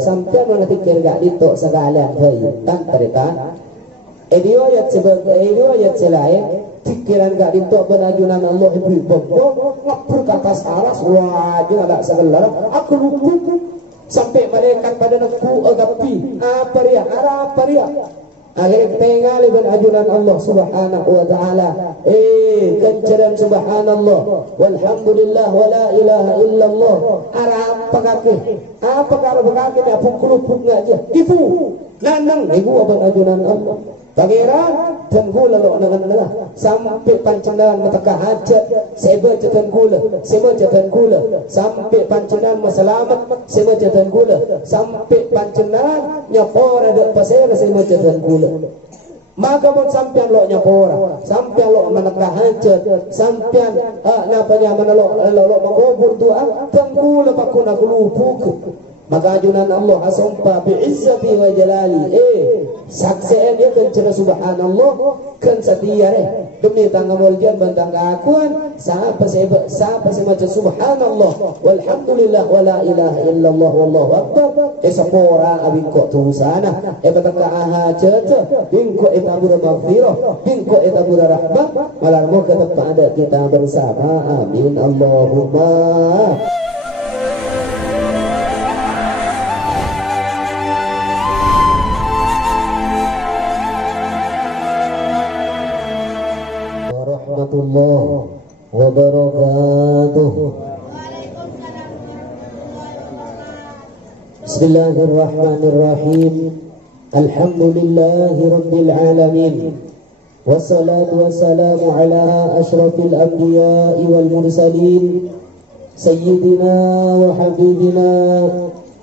sampai mana fikir gak ditok segala hal tan terita ayat selain pikiran gak ditok penajunan Allah ibu bombong ngapur kata salah wajib ada segala aku lupa sampai malaikat pada neku agapi apa dia Akhir tengah liban ajuran Allah subhanahu wa ta'ala kencaran subhanallah walhamdulillah wa la ilaha illallah apa kaki apa kelupuk aja ibu nanang ibu abang ajuran Allah pangeran dan gula lo nangan sampai pancendan mataka hajat seba jatan gula sampai pancendan masalamat seba jatan gula sampai pancendan nyapora dek pasir seba jatan gula maka pun sampai lo nyapora sampai lo manaka hajat sampai napanya mana lo makobur doa dan gula pakuna kelupuk maka ajunan Allah asompa bi'izzati wa jalali sakseen dia kan cerita subhanallah kan setia demi tangga muljan bantang keakuan siapa semacam subhanallah walhamdulillah wa la ilaha illallah wallahu akbar sepora abin kok tu sana bantang keahajat bingko etabura maghfirah bingko etabura rahmat malah mau tetap ada kita bersama amin Allahumma warahmatullahi wabarakatuh. Bismillahirrahmanirrahim. Alhamdulillahi rabbil alamin. Wassalatu wassalamu ala asyrafil anbiya'i wal mursalin sayyidina wa habibina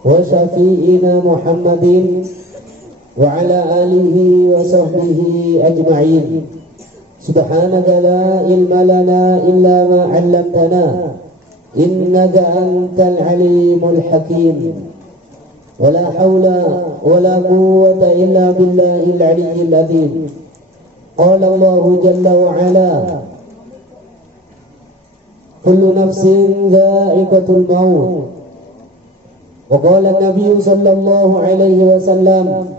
wa syafi'ina Muhammadin wa ala alihi wa sahbihi ajma'in. Subhanaka la ilma lana illa ma 'allamtana innaka antal alimul hakim wa la hawla wa la quwwata illa billahil aliyyil azim. Qala Allah jalla wa 'ala kullu nafsin dha'iqatul maut wa qala an-nabiy sallallahu alaihi wasallam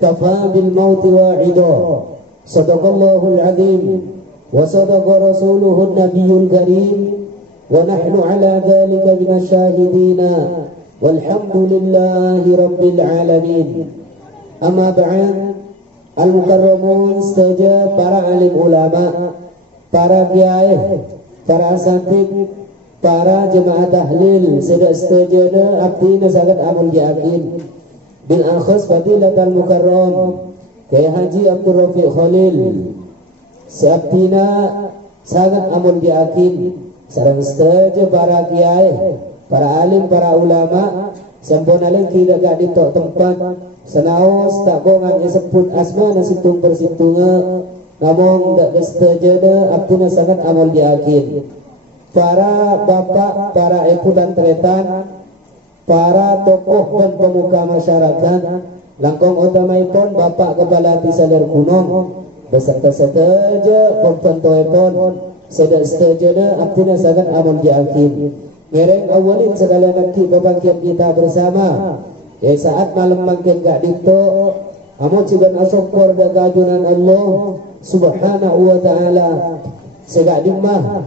kafa bil mauti wa'ida. Sadaqallahul azim wa sadaqa rasuluhun nabiyul karim wa nahnu ala dhalika minasyahidina walhamdulillahi rabbil alamin. Amma ba'd, al-mukarramun saja para alim ulama, para kiai, para asatid, para jemaah tahlil sudah setuju abdina sangat amal yakin bil akhas fadilatul mukarram Kiai Haji Abdul Rafiq Khalil sabtina sangat amun diakin sareng setuju para kiai, para alim, para ulama sampun alih tidak gak ditok tempat senaos tak bongan sebut asma nasitung persitunga namun dak setuju abdina sangat amun diakin para bapak, para ibu dan tretan, para tokoh dan pemuka masyarakat langkong utamaipun Bapak Kepala Tisalir Gunung beserta setuju pembentuipun sedang setuju abdina sangat aman diakin mereng awalin segala nanti bebangkit kita bersama saat malam makin gak ditok amun ciban asokor dan kajunan Allah subhanahu wa ta'ala segak dimah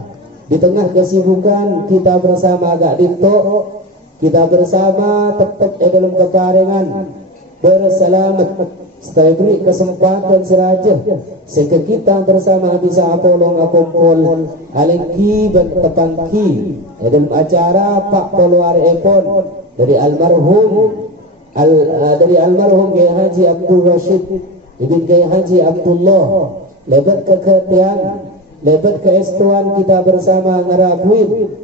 di tengah kesibukan kita bersama gak ditok kita bersama tetap dalam keparingan berselamat setelah beri kesempatan seraja sehingga kita bersama bisa apolong akumpul alengki dan tepangki dalam acara Pak Poluar Epon dari almarhum Kiai Haji Abdul Rashid Ibn Kiai Haji Abdullah lebat keketian lebat keestuan kita bersama ngarabuin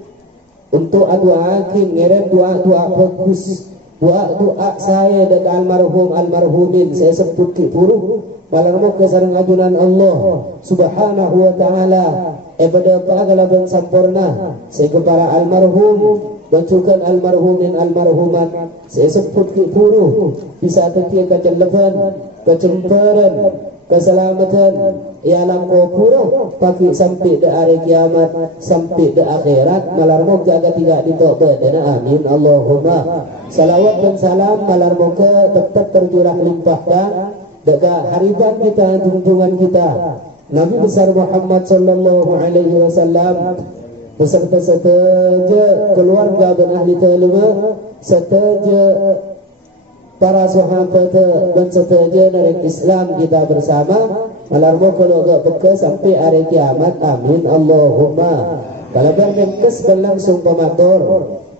untuk doakin ngeren doa bagus doa saya dan almarhumin saya sebut kipuru malam mau kesarang ajunan Allah subhanahu wa ta'ala pada pagalaban sampurna saya kepada almarhum bacukan almarhumin almarhumat saya sebut kipuru bisa tekia keceleban kecemperan keselamatan ialam kopuro pagi sampai de hari kiamat sampai de akhirat malar moga aga tidak ditobet dana amin Allahumma. Salawat dan salam malar moga tetap tercurah limpahkan dekat hariban kita junjungan kita Nabi besar Muhammad sallallahu alaihi wasallam beserta seteja keluarga dan ahli telema seteja para sahabat dan seteja dari Islam kita bersama malarmo kalau gak bekas sampai hari kiamat amin Allahumma. Kalau bermekes berlangsung pemator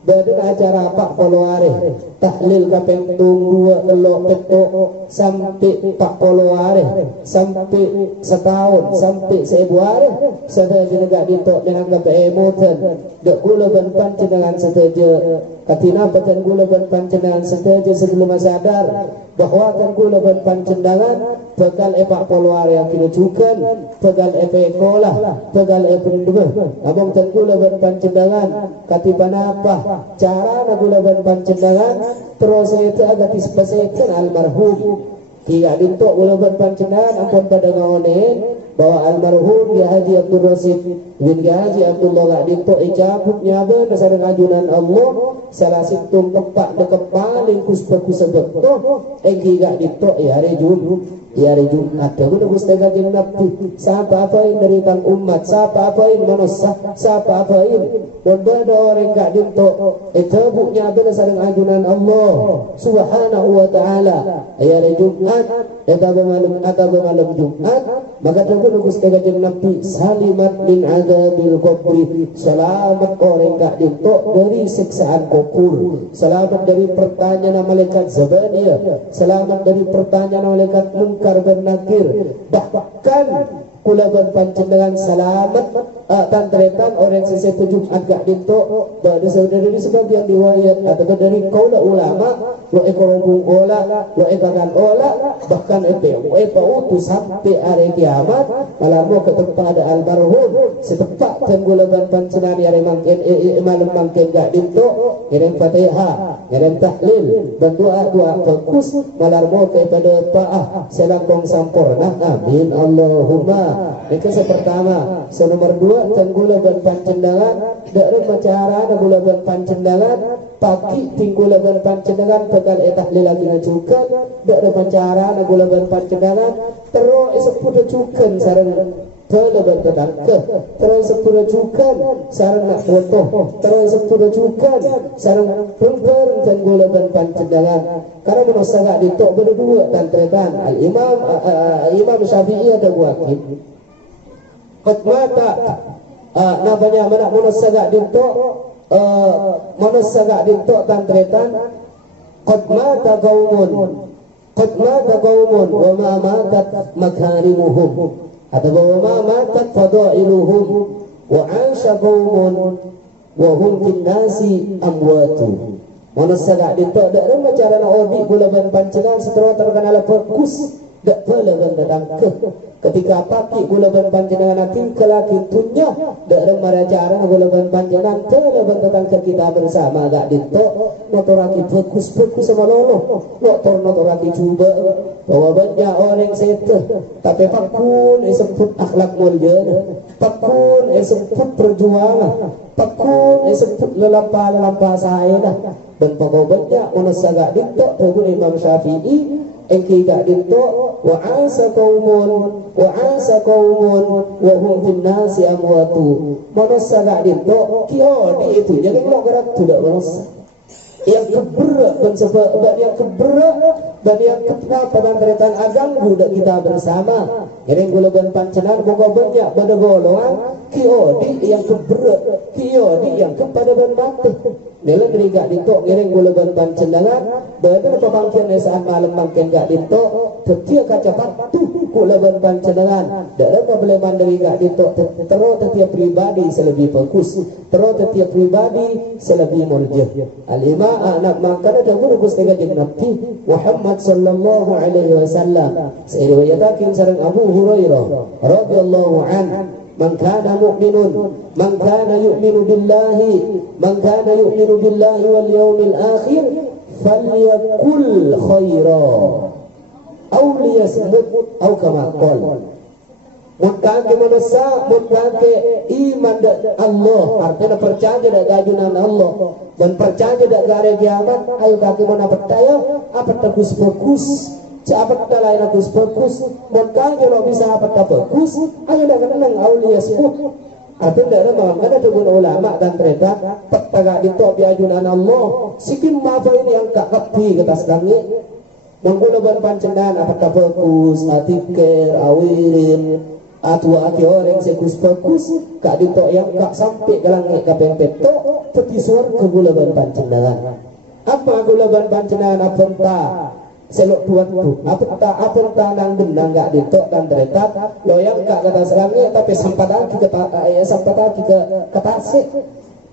badan acara pak poloare tahlil kapeng tunggu telok petok sampai pak poloare sampai setahun sampai sebuare saya juga ditok dengan kebeemutan dek gula ban pancenengan seteja katina batan gula ban pancenengan seteja sebelum sadar bahwa kan gula ban pancenengan bakal epak poloare yang kinujukan bakal epekolah bakal ependuma abang tan gula ban pancenengan katiban apa cara nagula ban pancenengan terus itu agak dispesekan almarhum kia dinto gula ban pancenengan ampun pada ngaonen bahwa almarhum ya Haji Abdul Rasid bin Haji Abdullah gak dinto icabut nyabe nasarang ajunan Allah salah situng tepak deket paling kuspa-kusa betul engki gak dinto ya hari Jumat aku nunggu setengah jam Nabi siapa apain dari tang umat siapa apain manusia siapa apain dan ada orang gak dinto itu buknya ada sarang ajunan Allah subhanahu wa ta'ala ya hari Jumat atau malam Jumat maka aku nunggu setengah jam Nabi salimat min adabil kubri selamat orang gak dinto dari siksaan kubur selamat dari pertanyaan malaikat Zabaniyah selamat dari pertanyaan malaikat Munkar dan Nakir bahkan kulaban pancendengan selamat tantretan orang sesepu Jumat gak dinto dari sebagian riwayat atau dari kaula ulama lo ekonomi ola lo ekagan ola bahkan utu sampai hari kiamat malam mau kepada almarhum setepak dan kulaban pancendengan yang malam mangkin gak dinto kirim Fatihah kirim tahlil berdoa fokus malam mau kepada Ta'ah selangkong sampurna amin Allahumma. Itu pertama. Nomor dua tanggula dan pancendangan dari macara tanggula dan pancendangan pagi tinggula dan pancendangan tegal tahlil lagi ngajukan dari macara tanggula dan pancendangan terus sepuluh cukan sarang terlebat tetangga terus sepuluh cukan sarang nak foto terus sepuluh cukan sarang pemper tanggula dan pancendangan karena menurut gak ditok berdua tantretan Imam Syafi'i ada wakil khutmata namanya mana menurut gak ditok tantretan khutmata qaumun wa ma matat makarimuhum atau wa ma matat fadailuhum wa ansha qaumun wa hum fin nasi amwatu. Manusia gak ditok dak ada cara nak odik bulaban pancengan setelah terkenal fokus dak bulaban datang ketika pagi bulaban pancengan nanti kelaki tunya dak ada cara bulaban pancengan bulaban datang ke kita bersama gak ditok motoraki fokus sama lolo motoraki coba bahwa banyak orang setel tapi pakun sebut akhlak mulia pakun sebut perjuangan pakun sebut lelampa saya dah dan pokoknya manusia gak ditok dengan Imam Syafi'i engki gak ditok wa asa qaumun wa hum fin nasi amwatu manusia gak ditok kio di itu jadi kalau gerak tidak manusia yang keberat dan sebab yang keberat dan yang ketna penantretan agam budak kita bersama yang gulaban pancenan pokoknya pada golongan kio di yang keberat kio di yang kepada ban mati nilai dari gak ditok ngiring gulaban pancenangan badan pemangkian saat malam mangkian gak ditok setiap kaca patuh gulaban pancenangan dalam pembeleman dari gak ditok terus setiap pribadi selebih fokus terus setiap pribadi selebih murjah al-imam anak mangkana dan guru gustega jeung Nabi Muhammad sallallahu alaihi wasallam sariwayatakin sareng Abu Hurairah radhiyallahu an man kana yu'minu billahi wal yawmil akhir falyakul khaira au liyasmut au kama qala. Mun kake manusia, mun kake iman dak Allah, artinya percaya dak gajunan Allah, dan percaya dak gare kiamat, ayo kake mana percaya, apa terkus fokus, siapa lain terkus fokus, mun kake lo bisa apa fokus, ayo dak kenang aulia sebut, artinya dak memang ada tujuan ulama dan tereta, petaga itu biajunan Allah, sikin maaf ini yang kak kapi ke atas langit, menggunakan pancendan apa fokus, atikir, awirin. Atau orang sekus fokus kak ditok yang kak sampai ke langit kapeng petok peti surga gulaban pancenangan. Apa gulaban pancenangan apa entah selok tuan tu apa entah nang benang kak ditok dan deretat lo yang kak kata selangit tapi sampai lagi ke tasik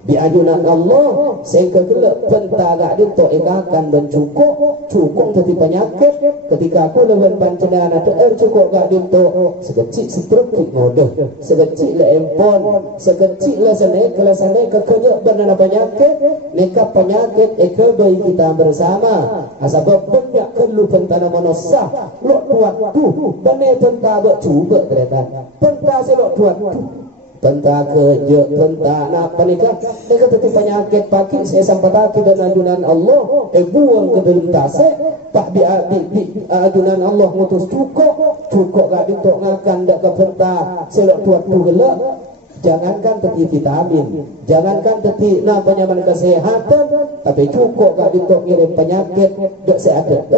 di ajunan Allah sehingga gelap pentah gak ditok ikakan dan cukup jadi penyakit ketika aku leban pancenaan atau cukup gak ditok sekecil setrukik ngodoh sekecil lah empon sekecil lah senaik kekenyok bernana penyakit nikah penyakit bayi kita bersama asabab banyak kelu pentana manusia lo tuat tu benar pentah bercuba ternyata pentah selok tuat tu tentang kerja, tentang apa nikah, mereka tetap penyakit pagi, saya sampai lagi dan ajunan Allah, buang ke dalam tasik, tak di ajunan Allah mutus cukup gak ditok ngakan, dak ke pentah, selok tuat tu gelap, jangankan teti vitamin, jangankan teti penyaman kesehatan, tapi cukup gak ditok ngirim penyakit, dak sehat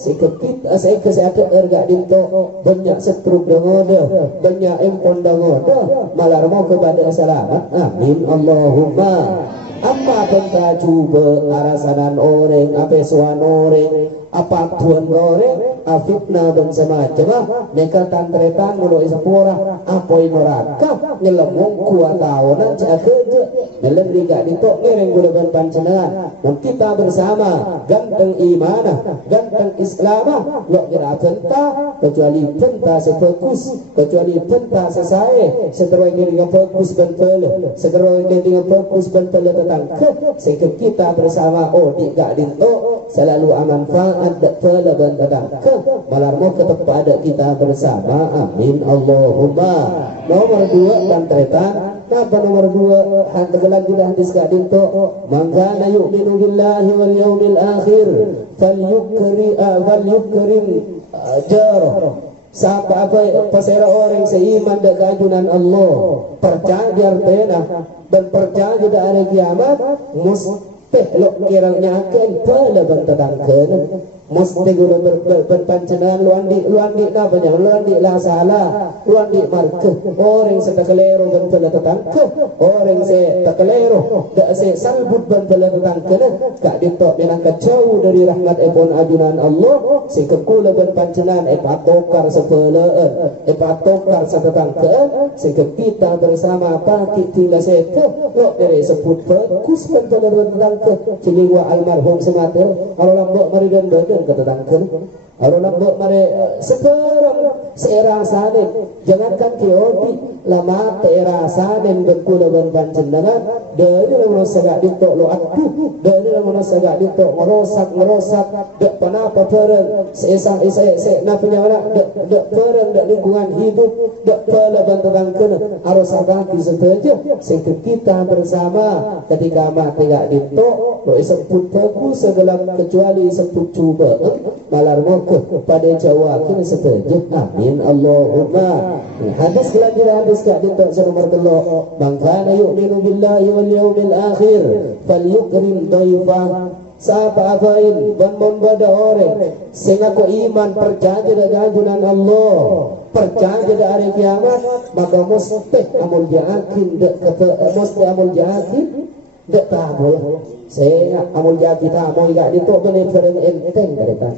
saya kesehatan gak ditok banyak setruk dengoda, banyak empon dengoda, malah mau kepada selamat, amin Allahumma. Apa pentah cuba arasanan orang, apa suan orang, apa tuan orang, fitnah dan semacam, mereka tantretan mulai sepura, apa yang neraka, nyelemung kuat tahunan cak kerja, melendri gak ditok ngereng gunakan pancenangan, dan kita bersama, ganteng imanah, ganteng islamah, lo kira pentah, kecuali pentah sefokus, kecuali pentah sesai, setelah ini dengan fokus bentele, setelah ini dengan fokus bentele tentang sehingga kita bersama di gak dinto selalu amanfaat dak pala bandadang malar mau kepada kita bersama amin Allahumma. Nomor 2 dan tretan apa nomor 2 hantagelan kita hadis gak dinto mangkana yu'minu billahi wal yaumil akhir falyukrim jarah. Siapa pasera orang seiman dan keajunan Allah percaya di artena dan percaya di hari kiamat mustih lo kiranya akan pala bantadangkan mesti guna berpancengan luandi namanya luandi lah salah luandi marke orang setekelero bantala tetangke orang setekelero gak se salbut bantala tetangke gak ditok minangka jauh dari rahmat ebon ajunan Allah si kekula berpancengan epatokar sepelaan epatokar setetangke sehingga kita bersama pakit tila sete lo dari sebut fokus bantala tetangke ciliwa almarhum semata kalau lambok maridan badan ketetangkan kalau lambok mari sekarang seera saden jangankan kioti lama teera saden berkula dan pancendangan dari lamun sagak ditok lo atuh dari lamun sagak ditok merosak dak panapa peren seesang se na punya mana dak peren dak lingkungan hidup dak pala bantangkeun harus sagak setuju sehingga kita bersama ketika mati gak ditok lo sebut fokus segala kecuali sebut cuba malar mau pada Jawa kini setuju amin Allahumma. Hadis kelanjutan hadis gak ditok nomor 3 man kana yu'minu billahi wal yaumil akhir falyukrim dhaifah. Siapa apain dan membada orang sehingga ko iman percaya dengan ajunan Allah percaya dengan hari kiamat maka mustih amul yakin mesti amul yakin dak tahu saya amul yakin tahu gak ditok bener-bener enteng derita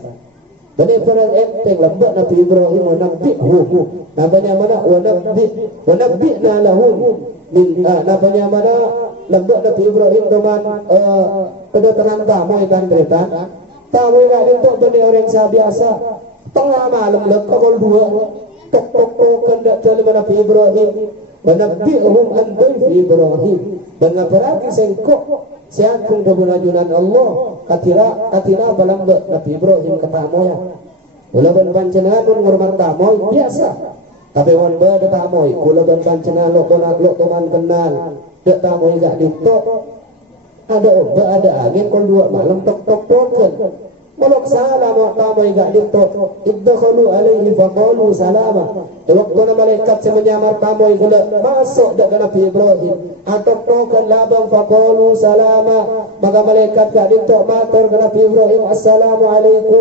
benar-benar enteng lembut Nabi Ibrahim nabihu namanya mana wanabbi'na lahu min namanya mana lembut Nabi Ibrahim teman kedatangan tamu ikan berita tamu gak untuk benar orang biasa tengah malam lekol 2 tok kendak dalam Nabi Ibrahim wanabbi'hum an dhaifi Ibrahim dengan berarti sengkok siakung dengan ajunan Allah katina balang Nabi Ibrahim ketamu ya Kula ben panjenengan mun ngurmat tamu biasa. Tapi wan bade tamu kula ben panjenengan lo teman kenal. Dek tamu gak ditok. Ada obat ada angin kon 2 malam tok kan. Molok salam wa tamu gak ditok. Idkhalu alaihi faqalu salama. Waktu malaikat semenyamar tamu kula masuk dak Nabi Ibrahim. Atok tokan labang faqalu salama. Maka malaikat gak ditok matur ke Nabi Ibrahim assalamualaikum.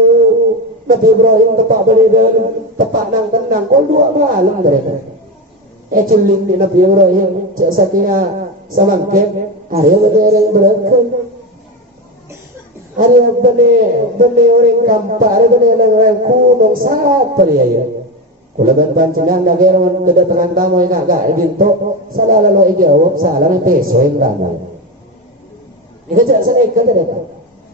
Nabi Ibrahim tepak beridan, tepak nang tenang. Kau 2 malam mereka. Cilik ni Nabi Ibrahim, cak sakina samangkep. Hari yang berlaku. Hari yang bene orang kampak, hari bene orang kunung saat periaya. Kula ban panjenengan dageron kedatangan tamu yang agak bintuk, salah lalu jawab salah nanti soeng tamu. Ini cak seneka tadi.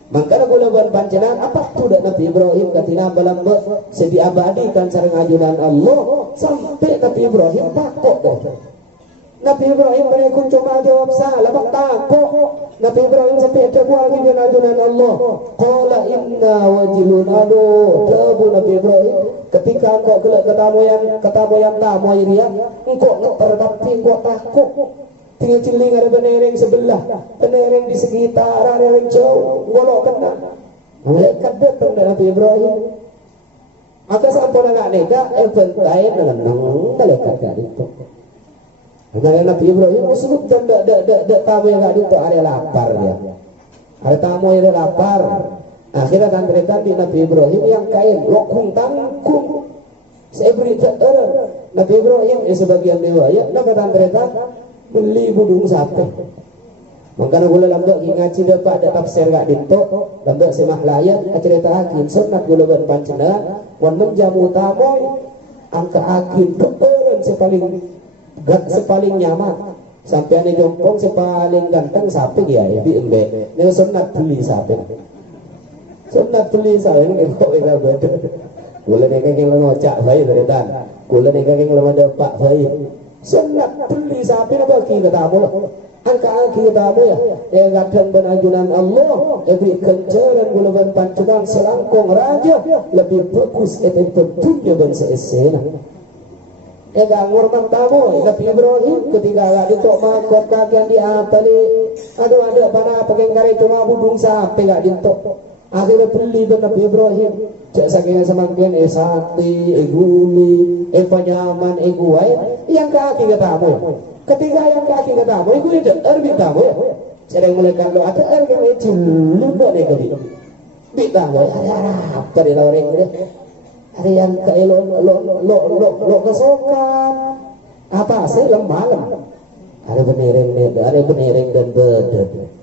Maka kula ban panjenengan apa tu dak Nabi Ibrahim katina balamba sedia abadikan sareng ajunan Allah sampai Nabi Ibrahim takut dah. Nabi Ibrahim mereka cuma jawab salah takut. Nabi Ibrahim sampai terbuat ajunan Allah. Qala inna wajilun aduh tabu Nabi Ibrahim ketika engkau kelak ketamu yang tamu irian engkau ngeter tapi engkau takut. Tinggal ciling ada penereng sebelah, penereng di sekitar, ada yang jauh, golok kena. Malaikat datang dari Nabi Ibrahim. Maka sampai nak nega, bentai dengan malaikat gak itu. Karena Nabi Ibrahim musuh dan dak tamu yang gak itu ada lapar dia. Ada tamu yang lapar. Akhirnya tantretan di Nabi Ibrahim yang kain lokung tanggung. Saya beri Nabi Ibrahim sebagian riwayat, nama tantretan beli budung sate. Maka gula lambak ngaji dapat ada tafsir gak dintok, lambak semah layat cerita hakim sunat gula ban panjenengan wan menjamu tamu angka hakim keberan sepaling nyaman. Sampai ane jompong sepaling ganteng sapi dia bi embe. Ini sunat beli sapi. Sunat beli sapi ini kok ora beda. Gula nek kenging ngocak bae teretan. Gula nek kenging dapat bae. Sunat beli sapi bagi ketamu angka aki ketamu ya kadang benajunan Allah lebih kencaran gulaban pancuman selangkong raja lebih bagus itu tentunya bangsa esena gak ngurman tamu Nabi Ibrahim ketika gak ditok makot kagian di atali aduh ada mana pengenggari cuma budung sapi gak ditok akhirnya beli dan Nabi Ibrahim cak saking semakin sakti guli panyaman guai yang kaki katamu ketika yang kaki katamu itu ada bitamu ya sedang melekat lo ada yang cilu nih kali bitamu ada apa di loreng dia ada yang kayak lo kesokan apa sih lemah ada benereng dan bedek.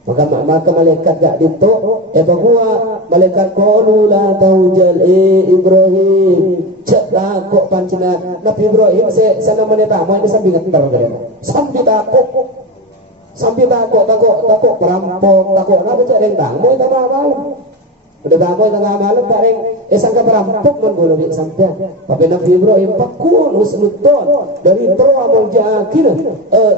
Maka malaikat gak ditok bahwa malaikat qalu la taujal Ibrahim cak takut panjenengan Nabi Ibrahim sana menetamu ini sambil ngeter sambil takut perampok takut apa cak yang tamu itu malam udah tamu itu malam bareng sangka perampok menggolong sampai tapi Nabi Ibrahim pakun usnuton dari terawal jakir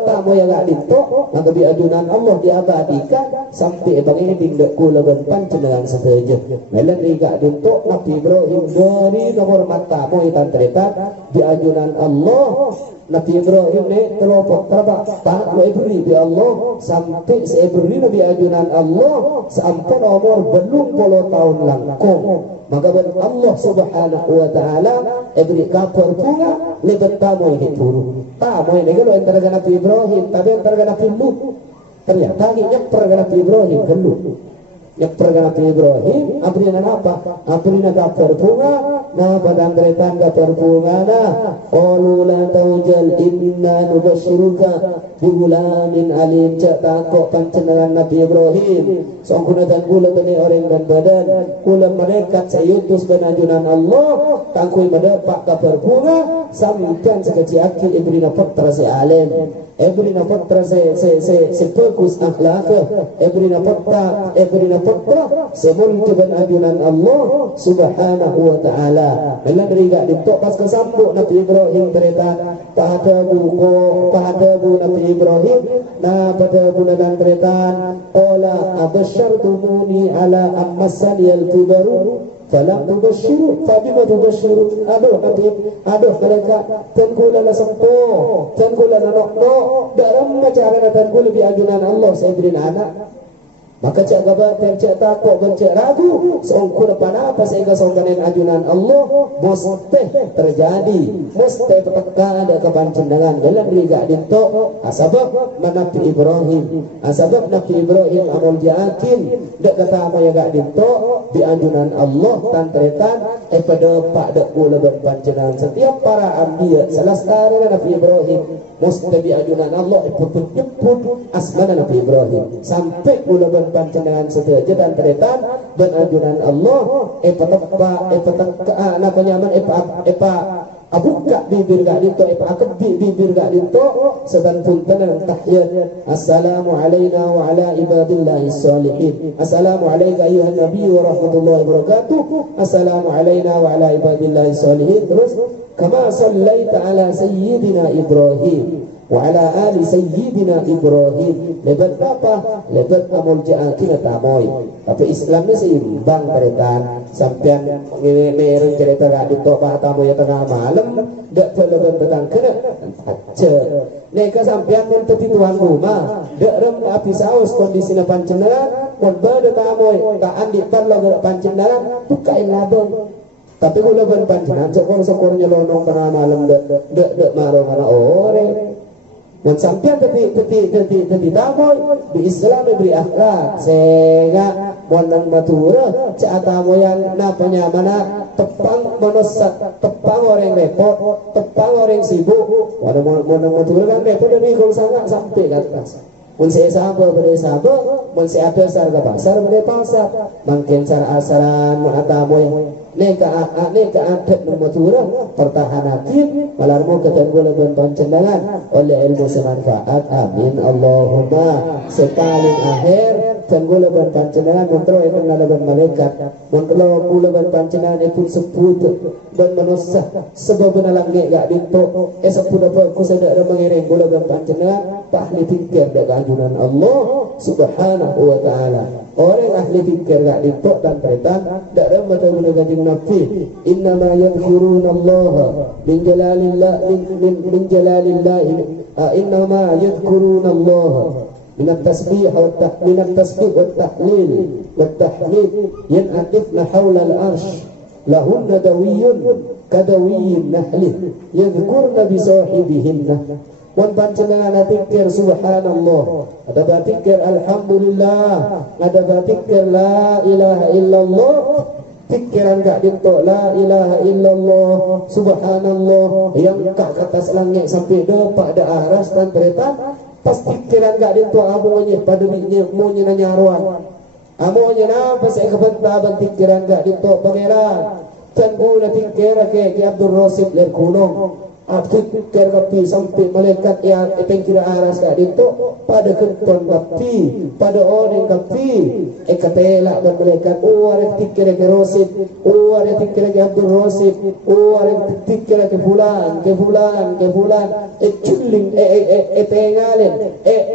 tamu yang gak ditok maka diajunan Allah diabadikan sampai ini tindak kula dan panjenengan sahaja melan gak ditok Nabi Ibrahim dari nomor matamu itu terletak diajunan Allah Nabi Ibrahim ni terlopok tak lo beri di Allah sampai saya beri Nabi ajunan Allah sampai umur belum 10 tahun langkung maka Allah subhanahu wa ta'ala beri kabar bunga lebat tamu ini turun tamu ini kalau antara Nabi Ibrahim tapi antara Nabi Lut ternyata ini Nabi Ibrahim dulu Nabi Ibrahim abrina apa? Abrina kabar bunga nah padang keretan kabar bunga nah qalu la taujal inna nubashiruka bigulamin alim cak takut pancenengan Nabi Ibrahim songkuna dan gula tani orang dan badan gula mereka sayutus benajunan Allah tangkui mendapat kabar bunga sampai sekecil akil ibrina putra si alim ibrina putra si bagus akhlak ibrina putra sebelum benajunan Allah subhanahu wa ta'ala melan riga ditok pas kesambuk Nabi Ibrahim cerita pada bu Nabi Ibrahim nah pada bulan tretan qala abasyartumuni ala ammasani al-kibaru falam tubashiru fabima tubashiru. Aduh Habib, aduh mereka tengkula la sepo, tengkula la nokno, dalam cara tengkula bi ajunan Allah saya beri anak. Maka cak gabat, cak takut, cak ragu, seongku depan apa sehingga songkanin ajunan Allah, mustih terjadi, mustih petaka ada kepancendangan dalam riga dinto, asabab Nabi Ibrahim, asabab Nabi Ibrahim amul jakin, dek kata apa ya gak dinto, di ajunan Allah tantretan, pada pak dek gula berpancendangan setiap para ambiya, salah setara Nabi Ibrahim, mustih di ajunan Allah, jemput asmana Nabi Ibrahim, sampai gula pancendangan setiap dan teretan benajunan Allah apa nyaman abuka bibir gak dinto akebi bibir gak dinto sedan punten tahiyat assalamu alayna wa ala ibadillahi salihin assalamu alayka ayuhan nabi wa rahmatullahi wa barakatuh assalamu alayna wa ala ibadillahi salihin terus kama sallaita ala sayyidina Ibrahim wa ala ali sayyidina Ibrahim lebat apa? Lebat amul ja'akin tamoy tapi Islamnya seimbang teretan sampean mereng cerita gak ditok pak tamoy ya tengah malam gak terlebat petang kena aja neka sampean pun teti tuan rumah gak rem api saus kondisinya pancendaran pun bada tamoy tak andi parlo gak pancendaran bukain labang tapi kalau lebat pancendaran sokor-sokornya lonong tengah malam gak marah karena ore dan sampai teti tamoy di Islam beri akhlak sehingga monang matura cak tamoyan napanya mana tepang manusia tepang orang repot tepang orang sibuk waduh monang matura kan repot dan ikut sangat sampai ke atas mun saya sabar beri sabar mun saya ada sarga pasar beri pasar mungkin sar asaran mun tamoy neka adat matura pertahanakin malarmu ketenggulan dan pancendangan oleh ilmu semanfaat amin Allahumma sekali akhir tenggulan dan pancendangan mentro itu nalaban malaikat mentro gulaban pancendangan itu sebut dan manusia sebab nalangge gak dinto seput apa ku sedek mengiring gulaban pancendangan ahli fikir dak ajunan Allah subhanahu wa ta'ala orang ahli fikir gak dinto dan tretan dak remah guna ganjing Nabi innama yadhkuruna Allah min jalalillah min jalalillah innama yadhkuruna Allah min at-tasbih wa at-tahlil wa at-tahmid yan'atifna hawla al-arsh lahunna dawiyyun kadawiyyin nahli yadhkurna bi sahibihinna wan pancendengan tikir subhanallah ada batikir alhamdulillah ada batikir la ilaha illallah pikiran gak dinto la ilaha illallah subhanallah yang kak atas langit sampai depak da aras dan tereta pas pikiran gak dinto amonya pada binya monya nanyaruan amonya napa saya kebentaban pikiran gak dinto pangeran dan gula pikir ke Abdul Rasid ler gunung pikir kapi sampai malaikat yang pengkira aras gak dinto pada kenton kapi pada orang kapi katela dan malaikat arek pikir ke Rasid arek pikir ke Abdul Rasid arek pikir ke fulan culing tengalen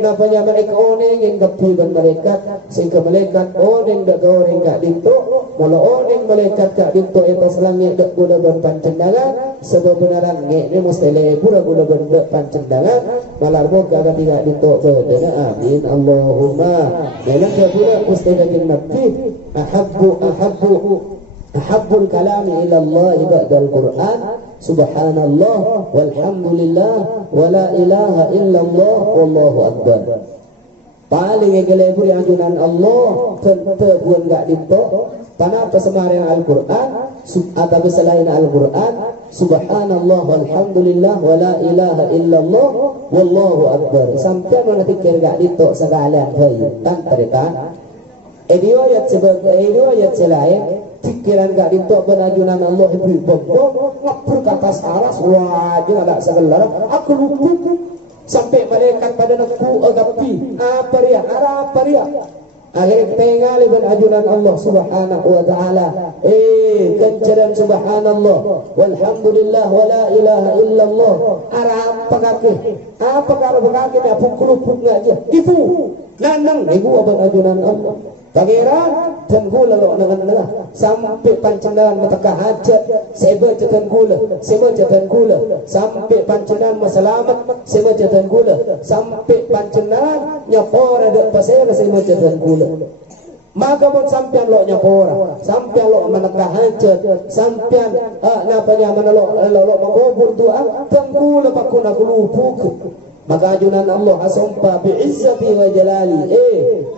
napanya mereka orang yang kapi dan malaikat sehingga malaikat orang dak orang gak dinto mula orang malaikat gak dinto atas langit dak guna dan pancendangan sebab benaran ini mustahil guna benda pancendangan malar boga tidak dinto bedana amin Allahumma dalam guna mustahil dengan Nabi ahabbul kalami ila Allah ba'dal Quran subhanallah walhamdulillah wala ilaha illallah wallahu akbar paling gelebu yang ajunan Allah tentu gak dinto tanah pesemaran Al-Quran atau selain Al-Quran subhanallah walhamdulillah wala ilaha illallah wallahu akbar sampai mana fikir gak dinto segala hal tanpa riwayat selain pikiran gak dinto benajunan Allah ibu ngapur kata saras wajib ada segala aku lupa sampai malaikat pada neku agapi apa ria akhirnya tinggal dengan ajunan Allah subhanahu wa ta'ala kencaran subhanallah walhamdulillah wala ilaha illallah apa kaki apa kalau berkaki apa kelupuk aja ibu Nanang ibu abang ajunan Allah. Pangeran tenggula lo dengan sampai pancendan matakah hajat seba jatan gula sampai pancendan masalamat seba jatan gula sampai pancendan nyapora dek pasir seba jatan gula. Maka pun sampian lo nyapora, sampian lo matakah hajat, sampian napanya mana lo makobur doa tenggula pakuna kulupuk. Maka ajunan Allah asompa bi'izzati wa jalali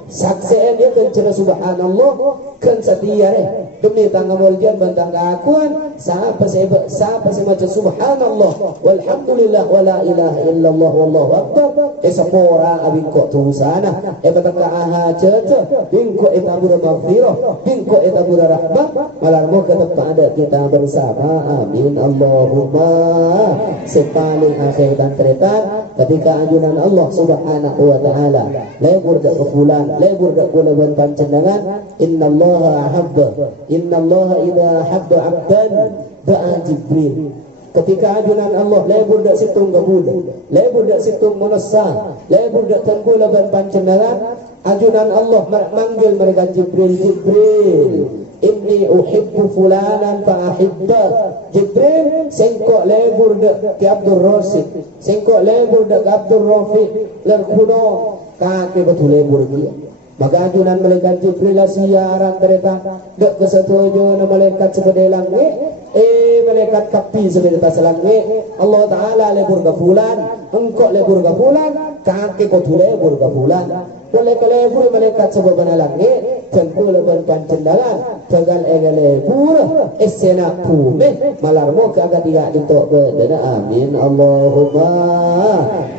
sakseen dia kan cerah subhanallah kan setia demi tangga muljan bantang keakuan siapa semacam subhanallah walhamdulillah wa la ilaha illallah wallahu akbar sepora abin kok tu sana batang hajat bingko itabura maghfirah bingko itabura rahmat malah mau tetap ada kita bersama amin Allahumma sepaling akhir dan tretan ketika ajunan Allah subhanahu wa ta'ala lebur dak kefulan lebur dak kulaban pancendangan innallaha idha habba abdan da'a Jibril. Ketika ajunan Allah lebur dak situng gabul lebur dak situng munassa lebur dak kulaban pancendangan ajunan Allah manggil mereka Jibril inni uhibbu fulanan fa ahibba. Jibril sengkok lebur dak ki Abdul Rasid sengkok lebur dak Abdul Rafiq lar kuno kake betul lebur dia. Maka ajunan malaikat Jibril siaran tereta dak kesetuju malaikat sebede langit malaikat kapi sebede atas langit Allah taala lebur ka fulan engkok lebur ka fulan kake betul lebur ka fulan boleh kelebur malaikat sebab langit tentu leban pancendalan jagal lebur esena pume malarmo kagak dia dintok bedana amin Allahumma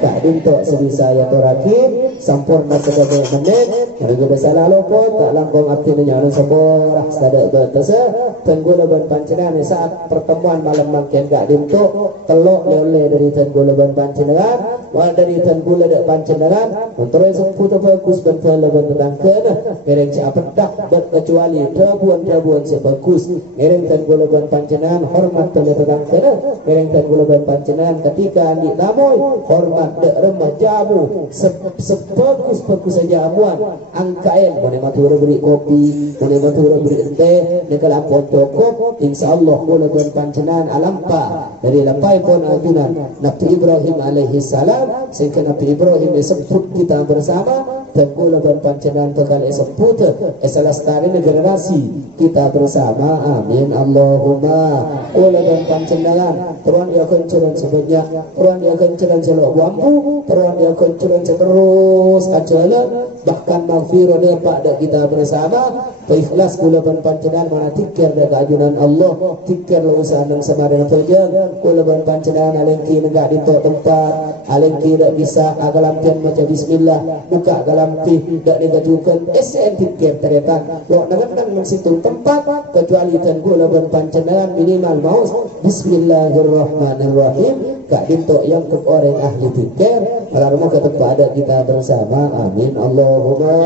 tak dintok sebisa ya torakim sampurna sebagai menit kalau salah lopot tak langkong artinya nyalon seborah sadak betasa tentu leban pancendalan saat pertemuan malam makin gak dintok telok oleh dari tentu leban pancendalan wal dari tentu leban pancendalan untuk seputu bagus bentar leban tetangkan kereng siapa tak kecuali dabuan sebagus kereng tan gulaban pancenan hormat tanda tetangkan kereng tan gulaban pancenan ketika andi tamoy hormat dek remah jamu sebagus saja amuan angkain boleh matur beri kopi boleh matur beri teh nekala potokop insyaallah gulaban pancenan alampa dari lapai pun ajunan Nabi Ibrahim alaihi salam sehingga Nabi Ibrahim disebut kita bersama tenggula berpancenan bekal esemput esalastari generasi kita bersama amin Allahumma ula berpancendangan peruan dia kencuran sebanyak peruan dia kencuran selok bambu peruan dia kencuran terus acala bahkan maghfirah pada kita bersama ikhlas gula berpancendangan mana tikir dari ajunan Allah tikir lo usaha nang semarin pejang gula berpancendangan alengki negak di tempat alengki tidak bisa agalampian macam bismillah buka lampi dak digajukan SN tiket teretan lo nangan mensitu tempat kecuali tan gula berpancendangan minimal mau bismillahirrahmanirrahim kak dinto yang ke orang ahli tiket malah mau ketemu ada kita bersama amin Allahumma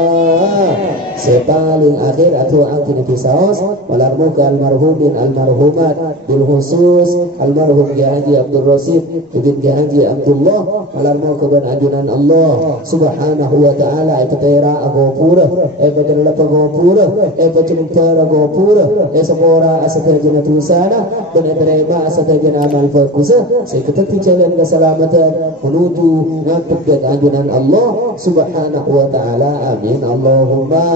sepaling akhir atau angkin pisaos malah mau ke almarhumin almarhumat bil khusus almarhum Haji Abdul Rasid ibn Haji Abdullah malah mau ke ajunan Allah subhanahu wa ta'ala tera agopura badan lapa gopura badan tera gopura sepora asata jenatu sana dan terima asata jenamal fokus seketika jalan keselamatan menuju ngantuk dan ajunan Allah subhanahu wa ta'ala amin Allahumma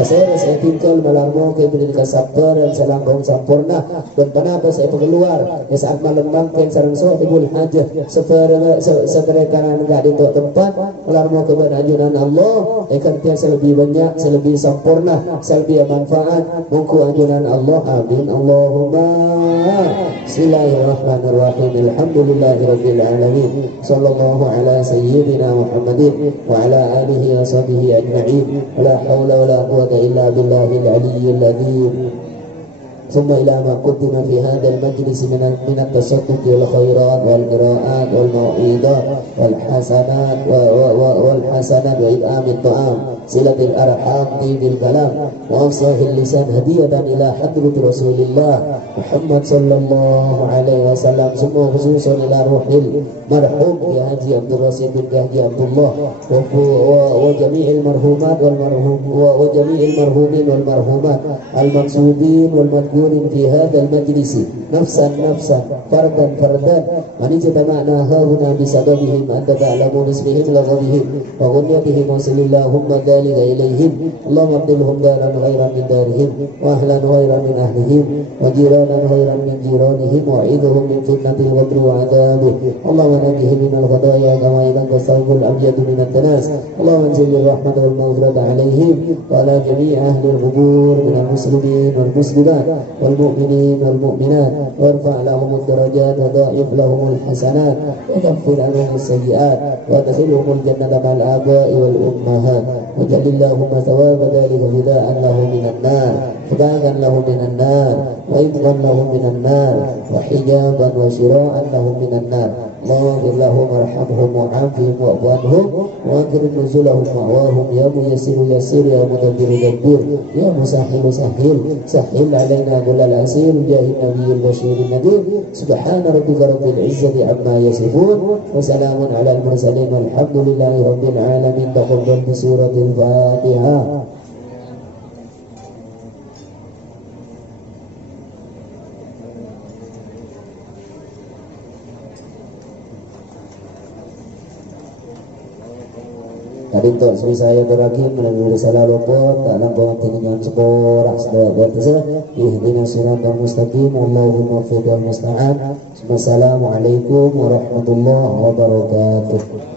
saya tinggal malarmo ke pendidikan sabar dan selangkong sampurna dan kenapa saya keluar saat malam mangken sarang sohibul hajah setelah kanan enggak di tempat malarmo ke ajunan Allah akan tiasa lebih banyak, lebih sempurna, lebih manfaat. Muku ajunan Allah, amin. Allahumma. Bismillahirrahmanirrahim. Alhamdulillahirabbil alamin. Sallallahu ala sayyidina Muhammadin wa ala alihi wa sahbihi ajma'in. La haula wa la quwwata illa billahil aliyyil azim. ثم إلى ما قدم في هذا المجلس من التصدق والخيرات والقراءات والموعظات والحسنات وإطعام الطعام صلة الأرحام طيب الكلام وأفصاح اللسان هدية إلى حضرة رسول الله محمد صلى الله عليه وسلم ثم خصوصا إلى روح المرحوم يا حاجي عبد الرشيد بن حاجي عبد الله وجميع المرحومات وجميع المرحومين والمرحومات المقصودين والمذكورين في هذا المجلس نفسا فردا من اجتمعنا هاهنا بسببهم أنت تعلم اسمهم لغبهم وغنيتهم وصل اللهم ذلك إليهم اللهم ابدلهم دارا غيرا من دارهم وأهلا غيرا من أهلهم وجيرانا غيرا من جيرانهم وعيدهم من فتنة الغدر وعذابه اللهم نجهم من الخطايا كما إذا الثوب الأبيض من الدناس اللهم انزل الرحمة والمغفرة عليهم وعلى جميع أهل القبور من المسلمين والمسلمات والمؤمنين والمؤمنات وارفع لهم الدرجات وضاعف لهم الحسنات وكفر عنهم السيئات وادخلهم الجنة مع الآباء والأمهات وجعل اللهم ثواب ذلك فداء له من النار وإبغا له من النار وحجابا وشراء له من النار اللهم اغفر لهم وارحمهم وعافهم واعف عنهم واكرم نزلهم مأواهم يا ميسر يسر يا مدبر دبر يا مسهل سهل علينا كل العسير جاه النبي البشير النذير سبحان ربك رب العزة عما يصفون وسلام على المرسلين والحمد لله رب العالمين. تقبل بسورة الفاتحة. Karinto saya terakhir melalui risalah lopot dalam pentingnya sekolah sedaya bertesa ihdinas siratal mustaqim Allahumma muwaffiq wal musta'an. Wassalamualaikum warahmatullahi wabarakatuh.